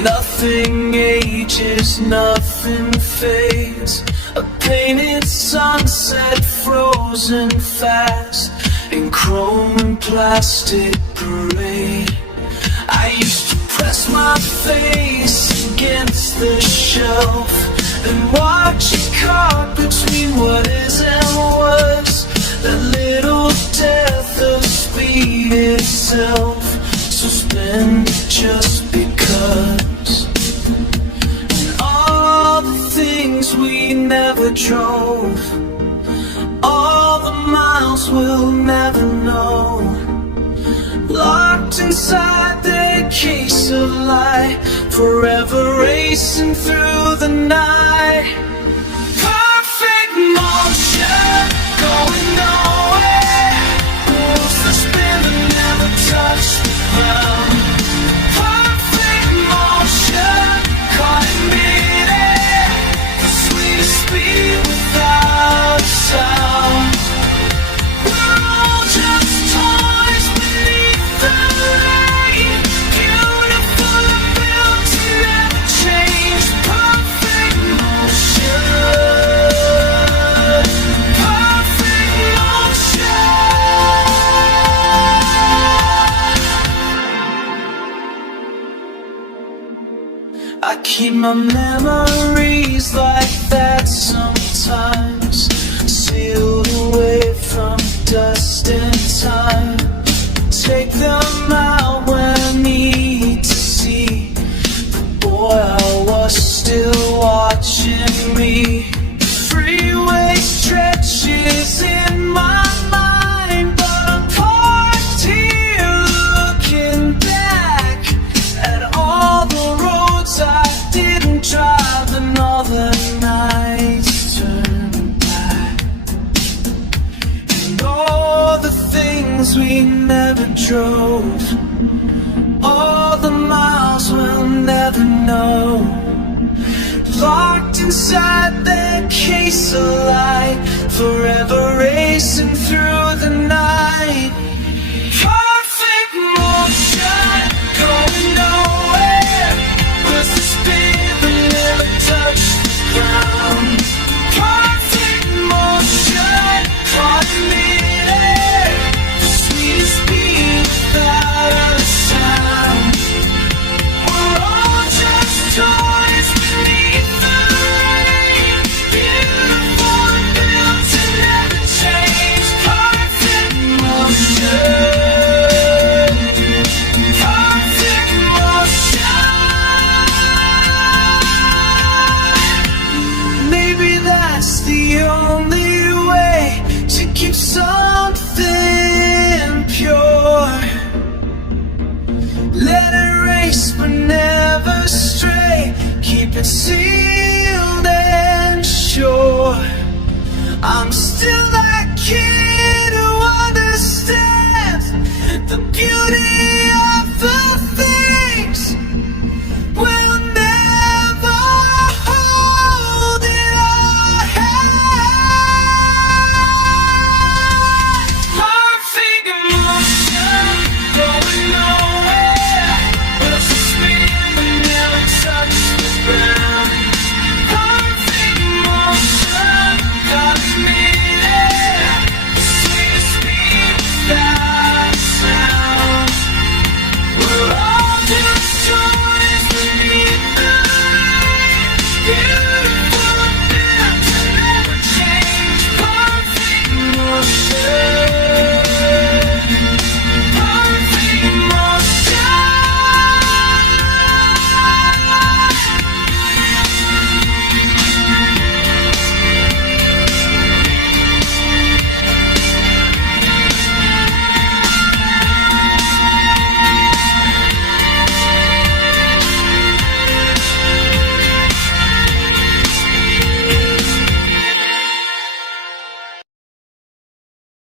Nothing ages, nothing fades. A painted sunset frozen fast in chrome and plastic parade. I used to press my face against the shelf and watch it caught between what is and was. That little death of speed itself, suspended just because. And all the things we never drove, all the miles we'll never know, locked inside their case of light, forever racing through the night. Perfect motion, going nowhere, wheels that spin but never touch the ground. Perfect motion, caught in midair, the sweetest speed without a sound. We're all just toys beneath the rain, beautiful and built to never change. Perfect motion, perfect motion. I keep my memories like that sometimes, sealed away from dust and time. Take them out when I need to see the boy I was still watching me. Freeway stretches in my mind, but I'm parked here looking back at all the roads I didn't drive and all the nights turned black. And all the things we never drove, all the miles we'll never know, locked inside that case of light, forever racing through the night. Perfect motion, going nowhere, was the speed that never touched the ground. Perfect motion, caught in midair, the sweetest speed without a sound. We're all just toys beneath the rain, beautiful and built to never change. Perfect motion, perfect motion. Maybe that's the only way to keep something pure. Let it race but never stray, keep it sealed